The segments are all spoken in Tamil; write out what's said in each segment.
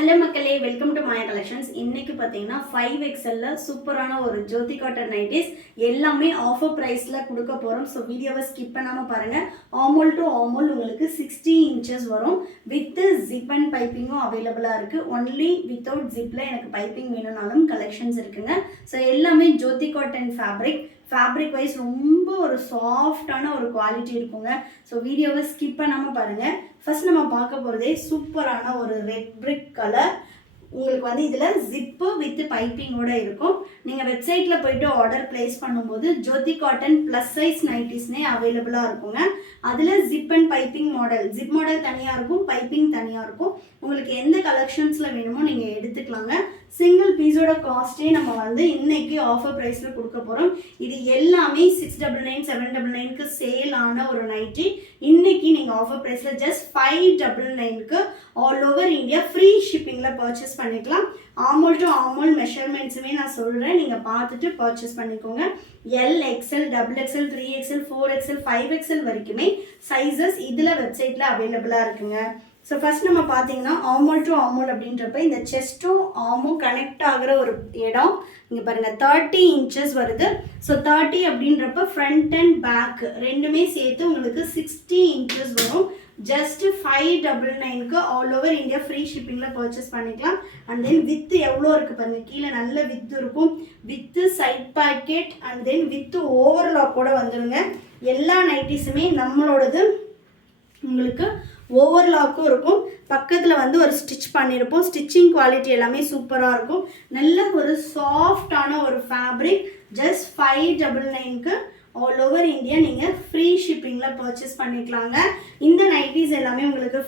ஹலோ மக்களே, வெல்கம் டு மாயா கலெக்ஷன்ஸ். இன்னைக்கு பார்த்தீங்கன்னா 5XL சூப்பரான ஒரு ஜோதி காட்டன் நைட்டிஸ் எல்லாமே ஆஃபர் ப்ரைஸில் கொடுக்க போகிறோம். ஸோ வீடியோவை ஸ்கிப் பண்ணாமல் பாருங்கள். ஆமோல் டு ஆமோல் உங்களுக்கு 60 inches வரும். வித் ஜிப் அண்ட் பைப்பிங்கும் அவைலபிளாக இருக்குது. ஒன்லி வித்தவுட் ஜிப்பில் எனக்கு பைப்பிங் வேணும்னாலும் கலெக்ஷன்ஸ் இருக்குங்க. ஸோ எல்லாமே ஜோதி காட்டன் ஃபேப்ரிக் வைஸ் ரொம்ப ஒரு சாஃப்டான ஒரு குவாலிட்டி இருக்குங்க. ஸோ வீடியோவை ஸ்கிப் பண்ணாமல் பாருங்கள். ஃபர்ஸ்ட் நம்ம பார்க்க போகிறதே சூப்பரான ஒரு ரெட் பிரிக் கலர். உங்களுக்கு வந்து இதில் ஜிப்பு வித் பைப்பிங்கோட இருக்கும். நீங்கள் வெப்சைட்டில் போயிட்டு ஆர்டர் பிளேஸ் பண்ணும்போது ஜோதி காட்டன் ப்ளஸ் சைஸ் நைட்டிஸ்னே அவைலபிளாக இருக்குங்க. அதில் zip and piping model, zip model தனியாக இருக்கும், பைப்பிங் தனியாக இருக்கும். உங்களுக்கு எந்த கலெக்ஷன்ஸில் வேணுமோ நீங்கள் எடுத்துக்கலாங்க. சிங்கிள் பீஸோட காஸ்ட்டே நம்ம வந்து இன்னைக்கு ஆஃபர் ப்ரைஸில் கொடுக்க போகிறோம். இது எல்லாமே 699 799க்கு சேல் ஆன ஒரு நைட்டி. இன்னைக்கு நீங்கள் ஆஃபர் ப்ரைஸில் ஜஸ்ட் 599க்கு ஆல் ஓவர் இந்தியா ஃப்ரீ ஷிப்பிங்கில் பர்ச்சேஸ் பண்ணிக்கலாம். ஆமோல் டு ஆமோல் மெஷர்மெண்ட்ஸுமே நான் சொல்கிறேன், நீங்கள் பார்த்துட்டு பர்ச்சேஸ் பண்ணிக்கோங்க. L, XL, XXL, 3XL, 4XL, 5XL வரைக்குமே சைஸஸ் இதில் வெப்சைட்டில் அவைலபிளாக இருக்குங்க. ஸோ ஃபர்ஸ்ட் நம்ம பார்த்தீங்கன்னா ஆமோல் டு ஆமோல் அப்படின்றப்ப இந்த செஸ்ட்டும் ஆமும் கனெக்ட் ஆகிற ஒரு இடம் இங்கே பாருங்கள் 30 inches வருது. ஸோ 30 அப்படின்றப்ப ஃப்ரண்ட் அண்ட் பேக் ரெண்டுமே சேர்த்து உங்களுக்கு 60 inches வரும். ஜஸ்ட் 599க்கு ஆல் ஓவர் இந்தியா ஃப்ரீ ஷிப்பிங்கில் பர்ச்சேஸ் பண்ணிக்கலாம். அண்ட் தென் வித்து எவ்வளோ இருக்குது பாருங்கள், கீழே நல்ல வித்து இருக்கும். With side pocket and then with overlock கூட வந்துடுங்க. எல்லா நைட்டிஸுமே நம்மளோடது உங்களுக்கு ஓவர்லாக்கும் இருக்கும். பக்கத்தில் வந்து ஒரு ஸ்டிச் பண்ணியிருப்போம். ஸ்டிச்சிங் குவாலிட்டி எல்லாமே சூப்பராக இருக்கும். நல்ல ஒரு சாஃப்டான ஒரு ஃபேப்ரிக். ஜஸ்ட் 599க்கு ஆல் ஓவர் இந்தியா நீங்கள் ஃப்ரீ ஷிப்பிங்கில் பர்ச்சேஸ் பண்ணிக்கலாங்க. இந்த நைட்டிஸ் எல்லாமே உங்களுக்கு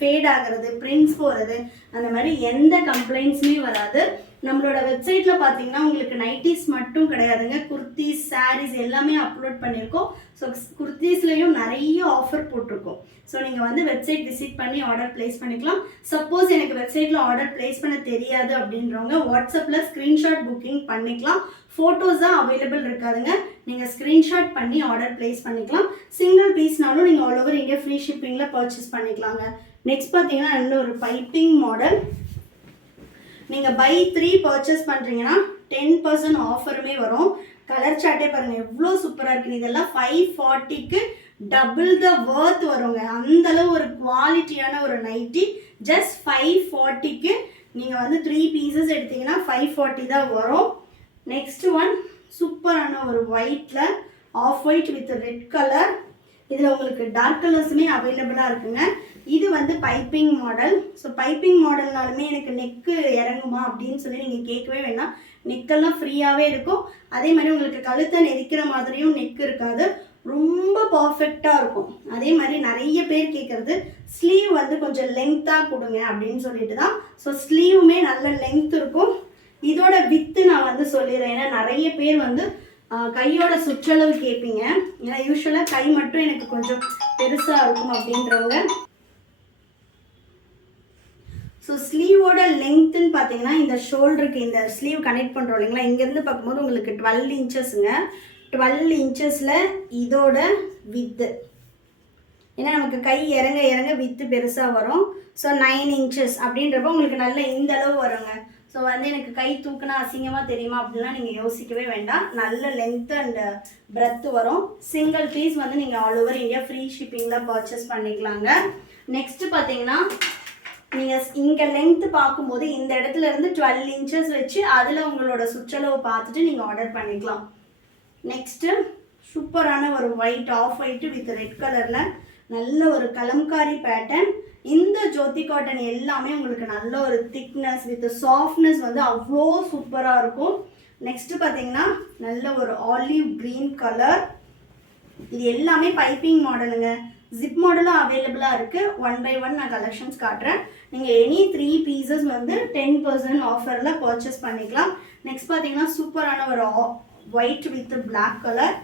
ஃபேட் ஆகிறது, பிரிண்ட்ஸ் போகிறது, அந்த மாதிரி எந்த கம்ப்ளைண்ட்ஸுமே வராது. நம்மளோட வெப்சைட்டில் பார்த்தீங்கன்னா உங்களுக்கு நைட்டிஸ் மட்டும் கிடையாதுங்க, குர்த்திஸ், சாரீஸ் எல்லாமே அப்லோட் பண்ணியிருக்கோம். ஸோ குர்த்திஸ்லேயும் நிறைய ஆஃபர் போட்டிருக்கோம். ஸோ நீங்கள் வந்து வெப்சைட் விசிட் பண்ணி ஆர்டர் பிளேஸ் பண்ணிக்கலாம். சப்போஸ் எனக்கு வெப்சைட்டில் ஆர்டர் பிளேஸ் பண்ண தெரியாது அப்படின்றவங்க வாட்ஸ்அப்பில் ஸ்க்ரீன்ஷாட் புக்கிங் பண்ணிக்கலாம். ஃபோட்டோஸ் தான் அவைலபிள் இருக்காதுங்க, நீங்கள் ஸ்க்ரீன்ஷாட் பண்ணி ஆர்டர் பிளேஸ் பண்ணிக்கலாம். சிங்கிள் பீஸ்னாலும் நீங்கள் ஆல் ஓவர் இந்தியா ஃப்ரீ ஷிப்பிங்கில் பர்ச்சேஸ் பண்ணிக்கலாங்க. நெக்ஸ்ட் பார்த்தீங்கன்னா நல்ல ஒரு பைப்பிங் மாடல். நீங்கள் பை 3 பர்ச்சேஸ் பண்ணுறீங்கன்னா 10% ஆஃபருமே வரும். கலர் சார்ட்டே பாருங்கள் எவ்வளோ சூப்பராக இருக்குது. இதெல்லாம் 540க்கு டபுள் த வர்த் வருங்க. அந்தளவு ஒரு குவாலிட்டியான ஒரு நைட்டி. ஜஸ்ட் 540க்கு நீங்கள் வந்து 3 பீசஸ் எடுத்தீங்கன்னா 540 தான் வரும். நெக்ஸ்ட் ஒன் சூப்பரான ஒரு ஒயிட்டில் off white with red colour. இதில் உங்களுக்கு டார்க் கலர்ஸுமே அவைலபிளாக இருக்குங்க. இது வந்து பைப்பிங் மாடல். ஸோ பைப்பிங் மாடல்னாலுமே எனக்கு நெக்கு இறங்குமா அப்படின்னு சொல்லி நீங்கள் கேட்கவே வேணாம். நெக்கெல்லாம் ஃப்ரீயாகவே இருக்கும். அதே மாதிரி உங்களுக்கு கழுத்தை நெரிக்கிற மாதிரியும் நெக் இருக்காது, ரொம்ப பர்ஃபெக்டாக இருக்கும். அதே மாதிரி நிறைய பேர் கேட்குறது ஸ்லீவ் வந்து கொஞ்சம் லென்த்தாக கொடுங்க அப்படின்னு சொல்லிட்டு தான். ஸோ ஸ்லீவுமே நல்ல லென்த் இருக்கும். இதோட வித்து நான் வந்து சொல்லிடுறேன், ஏன்னா நிறைய பேர் வந்து கையோட சுற்றளவு கேட்பீங்க. ஏன்னா யூஸ்வலாக கை மட்டும் எனக்கு கொஞ்சம் பெருசாக இருக்கும் அப்படின்றவங்க. ஸோ ஸ்லீவோட லெங்க்த்துன்னு பார்த்தீங்கன்னா இந்த ஷோல்டருக்கு இந்த ஸ்லீவ் கனெக்ட் பண்ணுறோம் இல்லைங்களா, இங்கேருந்து பார்க்கும்போது உங்களுக்கு 12 inchesங்க. 12 inchesல இதோட வித்து, ஏன்னா நமக்கு கை இறங்க இறங்க வித்து பெருசாக வரும். ஸோ 9 inches அப்படின்றப்ப உங்களுக்கு நல்ல இந்த அளவு வருங்க. ஸோ வந்து எனக்கு கை தூக்குனா அசிங்கமாக தெரியுமா அப்படின்லாம் நீங்கள் யோசிக்கவே வேண்டாம். நல்ல லென்த்து அண்ட் பிரெத்து வரும். சிங்கிள் பீஸ் வந்து நீங்கள் ஆல் ஓவர் இந்தியா ஃப்ரீ ஷிப்பிங்கில் பர்ச்சேஸ் பண்ணிக்கலாங்க. நெக்ஸ்ட்டு பார்த்தீங்கன்னா நீங்கள் இங்கே லென்த்து பார்க்கும்போது இந்த இடத்துல இருந்து 12 inches வச்சு அதில் உங்களோட சுற்றளவு பார்த்துட்டு நீங்கள் ஆர்டர் பண்ணிக்கலாம். நெக்ஸ்ட்டு சூப்பரான ஒரு white, of white with red கலரில் நல்ல ஒரு கலம்காரி பேட்டர்ன். இந்த ஜோதி காட்டன் எல்லாமே உங்களுக்கு நல்ல ஒரு திக்னஸ் வித் சாஃப்ட்னஸ் வந்து அவ்வளோ சூப்பராக இருக்கும். நெக்ஸ்ட்டு பார்த்தீங்கன்னா நல்ல ஒரு ஆலிவ் க்ரீன் கலர். இது எல்லாமே பைப்பிங் மாடலுங்க. ஜிப் மாடலும் அவைலபிளாக இருக்குது. 1 by 1 நான் கலெக்ஷன்ஸ் காட்டுறேன். நீங்கள் எனி 3 பீசஸ் வந்து 10% ஆஃபரில் பர்ச்சேஸ் பண்ணிக்கலாம். நெக்ஸ்ட் பார்த்தீங்கன்னா சூப்பரான ஒரு white with black colour.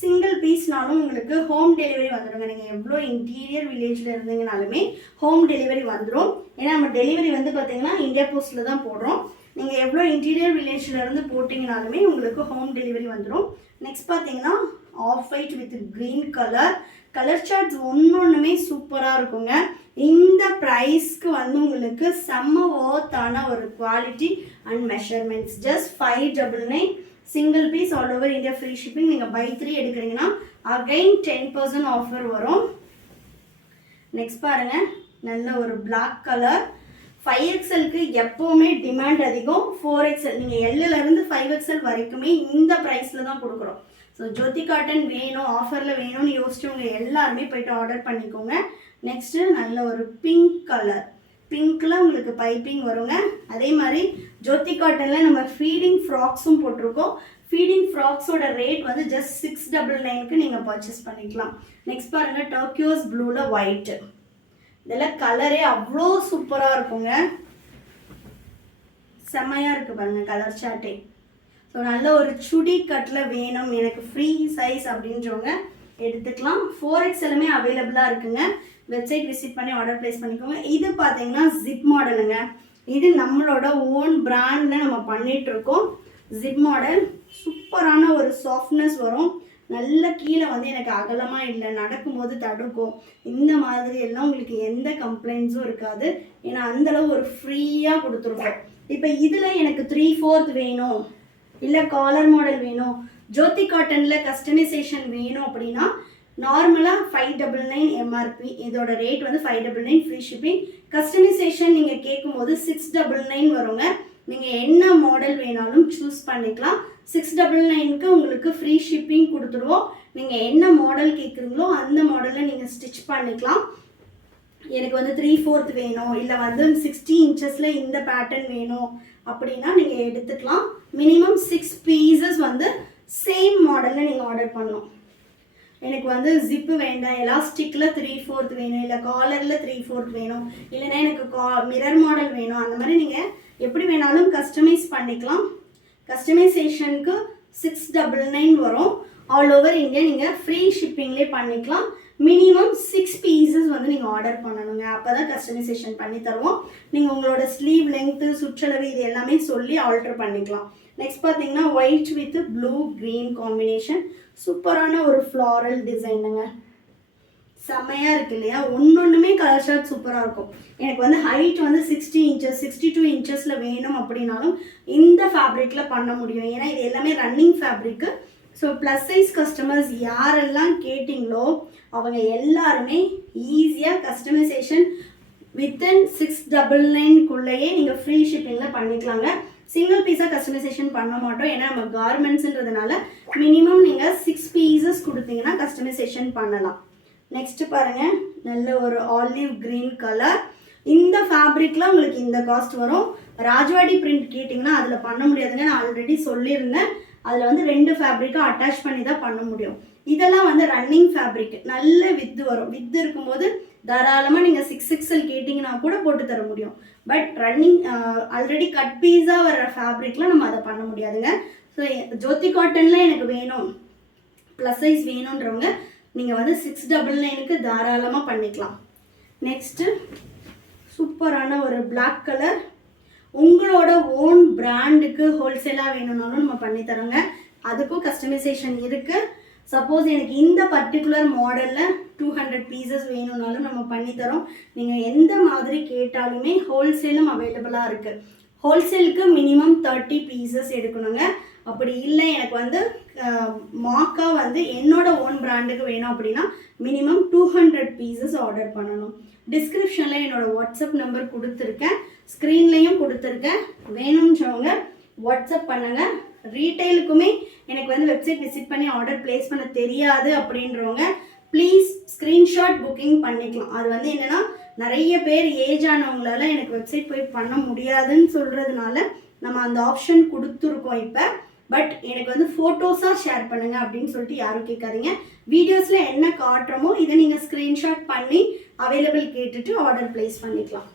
Single பீஸ்னாலும் உங்களுக்கு ஹோம் டெலிவரி வந்துடுங்க. நீங்கள் எவ்வளோ இன்டீரியர் வில்லேஜில் இருந்தீங்கனாலுமே ஹோம் டெலிவரி வந்துடும். ஏன்னா நம்ம டெலிவரி வந்து பார்த்தீங்கன்னா இந்தியா போஸ்ட்டில் தான் போடுறோம். நீங்கள் எவ்வளோ இன்டீரியர் வில்லேஜில் இருந்து போட்டிங்கனாலுமே உங்களுக்கு ஹோம் டெலிவரி வந்துடும். நெக்ஸ்ட் பார்த்தீங்கன்னா off white with green colour. Colour charts ஒன்னொன்றுமே சூப்பராக இருக்குங்க. இந்த ப்ரைஸ்க்கு வந்து உங்களுக்கு செம்ம ஒர்த்தான ஒரு quality and measurements. Just 599 single piece all over India free shipping. நீங்கள் பை 3 எடுக்கிறீங்கன்னா அகைன் 10% ஆஃபர் வரும். நெக்ஸ்ட் பாருங்க, நல்ல ஒரு பிளாக் கலர். 5XLக்கு எப்போவுமே டிமாண்ட் அதிகம். 4XL நீங்கள் எல்லிருந்து 5XL வரைக்குமே இந்த ப்ரைஸில் தான் கொடுக்குறோம். ஸோ ஜோதி காட்டன் வேணும், ஆஃபரில் வேணும்னு யோசிச்சவங்க எல்லாருமே போய்ட்டு ஆர்டர் பண்ணிக்கோங்க. நெக்ஸ்ட்டு நல்ல ஒரு பிங்க் கலர். பிங்க்கில் உங்களுக்கு பைப்பிங் வருங்க. அதே மாதிரி ஜோதி காட்டனில் நம்ம ஃபீடிங் ஃப்ராக்ஸும் போட்டிருக்கோம். ஃபீடிங் ஃப்ராக்ஸோட ரேட் வந்து ஜஸ்ட் 699க்கு நீங்கள் பர்ச்சேஸ் பண்ணிக்கலாம். நெக்ஸ்ட் பாருங்கள், டர்க்கியோஸ் ப்ளூவில் ஒயிட்டு. இதெல்லாம் கலரே அவ்வளோ சூப்பராக இருக்குங்க. செம்மையாக இருக்குது பாருங்கள் கலர் சார்ட்டே. ஸோ நல்ல ஒரு சுடி கட்டில் வேணும் எனக்கு ஃப்ரீ சைஸ் அப்படின்றவங்க எடுத்துக்கலாம். 4XLமே அவைலபிளாக இருக்குங்க. வெப்சைட் விசிட் பண்ணி ஆர்டர் ப்ளேஸ் பண்ணிக்கோங்க. இது பார்த்தீங்கன்னா ஜிப் மாடலுங்க. இது நம்மளோட ஓன் பிராண்டில் நம்ம பண்ணிகிட்ருக்கோம். ஜிப் மாடல் சூப்பரான ஒரு சாஃப்ட்னஸ் வரும். நல்ல கீழே வந்து எனக்கு அகலமாக இல்லை, நடக்கும்போது தடுக்கும். இந்த மாதிரி எல்லாம் உங்களுக்கு எந்த கம்ப்ளைண்ட்ஸும் இருக்காது. ஏன்னா அந்தளவு ஒரு ஃப்ரீயாக கொடுத்துருக்கோம். இப்போ இதில் எனக்கு 3/4 வேணும், இல்லை காலர் மாடல் வேணும், ஜோதி காட்டனில் கஸ்டமைசேஷன் வேணும் அப்படின்னா நார்மலாக 599 எம்ஆர்பி. இதோட ரேட் வந்து 599 ஃப்ரீ ஷிப்பிங். கஸ்டமைசேஷன் நீங்கள் கேட்கும்போது 699 வருங்க. நீங்கள் என்ன மாடல் வேணாலும் சூஸ் பண்ணிக்கலாம். 699க்கு உங்களுக்கு ஃப்ரீ ஷிப்பிங் கொடுத்துருவோம். நீங்கள் என்ன மாடல் கேட்குறீங்களோ அந்த மாடலில் நீங்கள் ஸ்டிச் பண்ணிக்கலாம். எனக்கு வந்து 3/4 வேணும், இல்லை வந்து 60 இன்ச்சஸில் இந்த பேட்டர்ன் வேணும் அப்படின்னா நீங்கள் எடுத்துக்கலாம். மினிமம் 6 பீசஸ் வந்து சேம் மாடலில் நீங்கள் ஆர்டர் பண்ணணும். எனக்கு வந்து ஜிப்பு வேண்டாம், எலாஸ்டிக்கில் 3/4 வேணும், இல்லை காலரில் 3/4 வேணும், இல்லைன்னா எனக்கு மிரர் மாடல் வேணும், அந்த மாதிரி நீங்கள் எப்படி வேணாலும் கஸ்டமைஸ் பண்ணிக்கலாம். கஸ்டமைசேஷனுக்கு 699 வரும். ஆல் ஓவர் இந்தியா நீங்கள் ஃப்ரீ ஷிப்பிங்லேயே பண்ணிக்கலாம். மினிமம் 6 பீசஸ் வந்து நீங்கள் ஆர்டர் பண்ணணுங்க. அப்போ தான் கஸ்டமைசேஷன் பண்ணி தருவோம். நீங்கள் உங்களோட ஸ்லீவ் லெங்க்த்து, சுற்றளவு இது எல்லாமே சொல்லி ஆல்டர் பண்ணிக்கலாம். நெக்ஸ்ட் பார்த்தீங்கன்னா white with blue green combination. சூப்பரான ஒரு ஃப்ளாரல் டிசைனுங்க. செம்மையாக இருக்கு இல்லையா? ஒன்னொன்றுமே கலர் ஷார்ட் சூப்பராக இருக்கும். எனக்கு வந்து ஹைட் வந்து 60 இன்ச்சஸ் 62 இன்ச்சஸில் வேணும் அப்படின்னாலும் இந்த ஃபேப்ரிக்கில் பண்ண முடியும். ஏன்னா இது எல்லாமே running fabric. So plus size customers யாரெல்லாம் கேட்டிங்களோ அவங்க எல்லாருமே ஈஸியாக கஸ்டமைசேஷன் வித்தின் 699க்குள்ளேயே நீங்கள் ஃப்ரீ ஷிப்பிங்கில் பண்ணிக்கலாங்க. சிங்கிள் பீஸாக கஸ்டமைசேஷன் பண்ண மாட்டோம். ஏன்னா நம்ம கார்மெண்ட்ஸுன்றதுனால மினிமம் நீங்கள் 6 பீசஸ் கொடுத்தீங்கன்னா கஸ்டமைசேஷன் பண்ணலாம். நெக்ஸ்ட் பாருங்கள், நல்ல ஒரு ஆலிவ் க்ரீன் கலர். இந்த ஃபேப்ரிக்கில் உங்களுக்கு இந்த காஸ்ட் வரும். ராஜ்வாடி பிரிண்ட் கேட்டிங்கன்னா அதில் பண்ண முடியாதுங்க. நான் ஆல்ரெடி சொல்லியிருந்தேன். அதில் வந்து 2 ஃபேப்ரிக்காக அட்டாச் பண்ணி தான் பண்ண முடியும். இதெல்லாம் வந்து ரன்னிங் ஃபேப்ரிக், நல்ல வித்து வரும். வித்து இருக்கும்போது தாராளமாக நீங்கள் 6XL கேட்டிங்கன்னா கூட போட்டு தர முடியும். பட் ரன்னிங் ஆல்ரெடி கட் பீஸாக வர்ற ஃபேப்ரிக்லாம் நம்ம அதை பண்ண முடியாதுங்க. ஸோ ஜோதி காட்டனில் எனக்கு வேணும், ப்ளஸ் சைஸ் வேணுன்றவங்க நீங்கள் வந்து 699க்கு தாராளமாக பண்ணிக்கலாம். நெக்ஸ்ட்டு சூப்பரான ஒரு பிளாக் கலர். உங்களோட ஓன் பிராண்டுக்கு ஹோல்சேலாக வேணும்னாலும் நம்ம பண்ணித்தரோங்க. அதுக்கும் கஸ்டமைசேஷன் இருக்குது. சப்போஸ் எனக்கு இந்த பர்டிகுலர் மாடலில் 200 பீசஸ் வேணும்னாலும் நம்ம பண்ணித்தரோம். நீங்கள் எந்த மாதிரி கேட்டாலுமே ஹோல்சேலும் அவைலபிளாக இருக்குது. ஹோல்சேலுக்கு மினிமம் 30 பீசஸ் எடுக்கணுங்க. அப்படி இல்லை எனக்கு வந்து மாக்கா வந்து என்னோட ஓன் பிராண்டுக்கு வேணும் அப்படின்னா மினிமம் 200 பீசஸ் ஆர்டர் பண்ணணும். டிஸ்கிரிப்ஷனில் என்னோட வாட்ஸ்அப் நம்பர் கொடுத்துருக்கேன், ஸ்க்ரீன்லேயும் கொடுத்துருக்கேன். வேணும்ன்றவங்க வாட்ஸ்அப் பண்ணுங்கள். ரீட்டைலுக்குமே எனக்கு வந்து வெப்சைட் விசிட் பண்ணி ஆர்டர் ப்ளேஸ் பண்ண தெரியாது அப்படின்றவங்க ப்ளீஸ் ஸ்க்ரீன்ஷாட் புக்கிங் பண்ணிக்கலாம். அது வந்து என்னென்னா நிறைய பேர் ஏஜ் ஆனவங்களால எனக்கு வெப்சைட் போய் பண்ண முடியாதுன்னு சொல்கிறதுனால நம்ம அந்த ஆப்ஷன் கொடுத்துருக்கோம் இப்போ. பட் எனக்கு வந்து ஃபோட்டோஸாக ஷேர் பண்ணுங்கள் அப்படின்னு சொல்லிட்டு யாரும் கேட்காதீங்க. வீடியோஸில் என்ன காட்டுறோமோ இதை நீங்கள் ஸ்க்ரீன்ஷாட் பண்ணி அவைலபிள் கேட்டுட்டு ஆர்டர் ப்ளேஸ் பண்ணிக்கலாம்.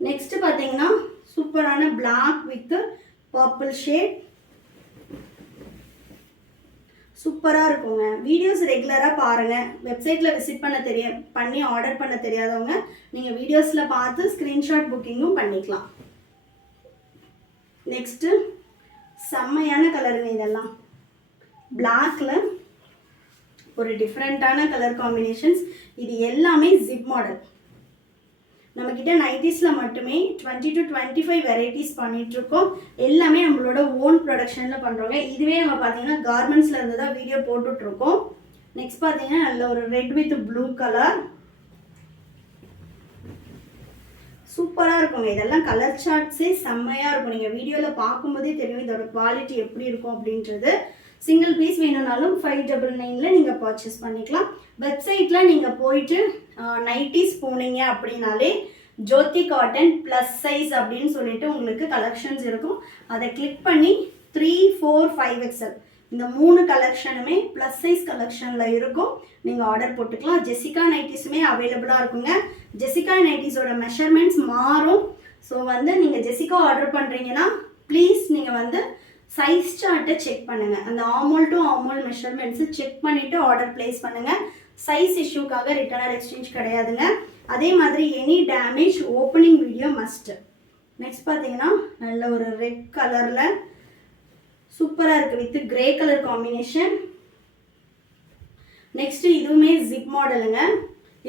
நெக்ஸ்ட் பார்த்தீங்கன்னா சூப்பரான பிளாக் வித் பர்பிள் ஷேட். சூப்பராக இருக்குங்க. வீடியோஸ் ரெகுலராக பாருங்கள். வெப்சைட்டில் விசிட் பண்ணி ஆர்டர் பண்ண தெரியாதவங்க நீங்கள் வீடியோஸில் பார்த்து ஸ்க்ரீன்ஷாட் புக்கிங்கும் பண்ணிக்கலாம். நெக்ஸ்ட்டு செம்மையான கலருங்க இதெல்லாம். பிளாக்ல ஒரு டிஃப்ரெண்ட்டான கலர் காம்பினேஷன்ஸ். இது எல்லாமே ஜிப் மாடல். நம்மக்கிட்ட நைட்டிஸில் மட்டுமே 20 to 25 வெரைட்டிஸ் பண்ணிகிட்ருக்கோம். எல்லாமே நம்மளோட ஓன் ப்ரொடக்ஷனில் பண்ணுறோங்க. இதுவே நம்ம பார்த்தீங்கன்னா கார்மெண்ட்ஸில் இருந்து தான் வீடியோ போட்டுட்ருக்கோம். நெக்ஸ்ட் பார்த்தீங்கன்னா நல்ல ஒரு ரெட் வித் ப்ளூ கலர். சூப்பராக இருக்குங்க. இதெல்லாம் கலர் சார்ட்ஸே செம்மையாக இருக்கும். நீங்கள் வீடியோவில் பார்க்கும்போதே தெரியும் இதோட குவாலிட்டி எப்படி இருக்கும் அப்படின்றது. சிங்கிள் பீஸ் வேணும்னாலும் 599 நீங்கள் பர்ச்சேஸ் பண்ணிக்கலாம். வெப்சைட்டில் நீங்கள் போயிட்டு நைட்டிஸ் போனீங்க அப்படின்னாலே ஜோதி காட்டன் ப்ளஸ் சைஸ் அப்படின்னு சொல்லிட்டு உங்களுக்கு கலெக்ஷன்ஸ் இருக்கும். அதை கிளிக் பண்ணி 3, 4, 5XL இந்த 3 கலெக்ஷனுமே ப்ளஸ் சைஸ் கலெக்ஷனில் இருக்கும். நீங்கள் ஆர்டர் போட்டுக்கலாம். ஜெசிகா நைட்டிஸுமே அவைலபிளாக இருக்குங்க. ஜெசிகா நைட்டிஸோட மெஷர்மெண்ட்ஸ் மாறும். ஸோ நீங்கள் ஜெசிகா ஆர்டர் பண்ணுறீங்கன்னா ப்ளீஸ் நீங்கள் சைஸ் சார்ட்டை செக் பண்ணுங்கள். அந்த ஆமோல் டு ஆமோல் மெஷர்மெண்ட்ஸு செக் பண்ணிவிட்டு ஆர்டர் ப்ளேஸ் பண்ணுங்கள். சைஸ் இஷ்யூக்காக ரிட்டர்ன் ஆர் எக்ஸ்சேஞ்ச் கிடையாதுங்க. அதே மாதிரி any damage opening video must. Next பார்த்தீங்கன்னா நல்ல ஒரு ரெட் கலரில் சூப்பராக இருக்குது with grey colour combination. Next இதுவுமே ஜிப் மாடலுங்க.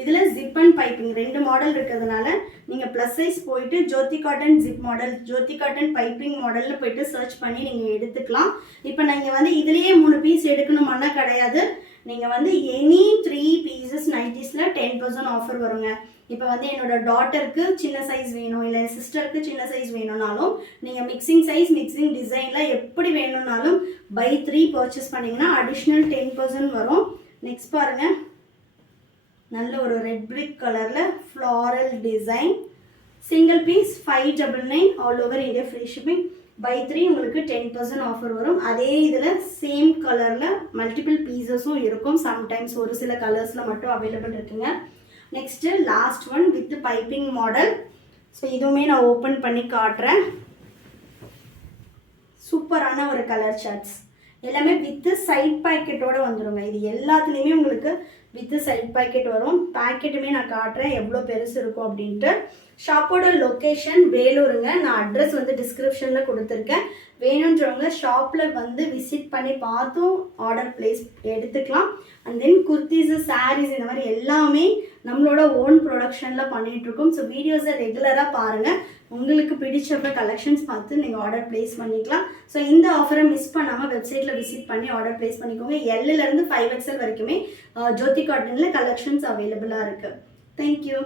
இதில் ஜிப் அண்ட் பைப்பிங் 2 மாடல் இருக்கிறதுனால நீங்கள் ப்ளஸ் சைஸ் போயிட்டு ஜோதி காட்டன் ஜிப் மாடல், ஜோதி காட்டன் பைப்பிங் மாடலில் போயிட்டு சர்ச் பண்ணி நீங்கள் எடுத்துக்கலாம். இப்போ நீங்கள் இதுலேயே 3 பீஸ் எடுக்கணுமானா கிடையாது. நீங்கள் எனி 3 பீசஸ் நைட்டிஸில் 10% ஆஃபர் வருங்க. இப்போ என்னோட டாட்டருக்கு சின்ன சைஸ் வேணும், இல்லை சிஸ்டருக்கு சின்ன சைஸ் வேணும்னாலும் நீங்கள் மிக்சிங் சைஸ், மிக்சிங் டிசைனில் எப்படி வேணும்னாலும் பை 3 பர்ச்சேஸ் பண்ணிங்கன்னா அடிஷ்னல் 10% வரும். நெக்ஸ்ட் பாருங்கள், நல்ல ஒரு ரெட் பிரிக் கலரில் floral design. Single piece 599 all over India free shipping. Buy 3 உங்களுக்கு 10% ஆஃபர் வரும். அதே இதில் சேம் கலரில் மல்டிபிள் பீசஸும் இருக்கும். சம்டைம்ஸ் ஒரு சில கலர்ஸில் மட்டும் அவைலபிள் இருக்குங்க. Next last one with piping model. So இதுவுமே நான் ஓப்பன் பண்ணி காட்டுறேன். சூப்பரான ஒரு கலர் சார்ட்ஸ். எல்லாமே வித்து சைட் பாக்கெட்டோடு வந்துடுங்க. இது எல்லாத்துலேயுமே உங்களுக்கு வித்து சைட் பாக்கெட் வரும். பேக்கெட்டுமே நான் காட்டுறேன் எவ்வளோ பெருசு இருக்கும் அப்படின்ட்டு. ஷாப்போட லொக்கேஷன் வேலூருங்க. நான் அட்ரஸ் டிஸ்கிரிப்ஷனில் கொடுத்துருக்கேன். வேணுன்றவங்க ஷாப்பில் விசிட் பண்ணி பார்த்தும் ஆர்டர் ப்ளேஸ் எடுத்துக்கலாம். அண்ட் தென் குர்த்திஸு, சாரீஸ் இந்த மாதிரி எல்லாமே நம்மளோட ஓன் ப்ரொடக்ஷனில் பண்ணிகிட்ருக்கோம். ஸோ வீடியோஸை ரெகுலராக பாருங்கள். உங்களுக்கு பிடிச்சப்ப கலெக்ஷன்ஸ் பார்த்து நீங்கள் ஆர்டர் ப்ளேஸ் பண்ணிக்கலாம். ஸோ இந்த ஆஃபரை மிஸ் பண்ணாமல் வெப்சைட்டில் விசிட் பண்ணி ஆர்டர் ப்ளேஸ் பண்ணிக்கோங்க. Lலேருந்து 5XL வரைக்குமே ஜோதி காட்டனில் கலெக்ஷன்ஸ் அவைலபிளாக இருக்குது. தேங்க்யூ.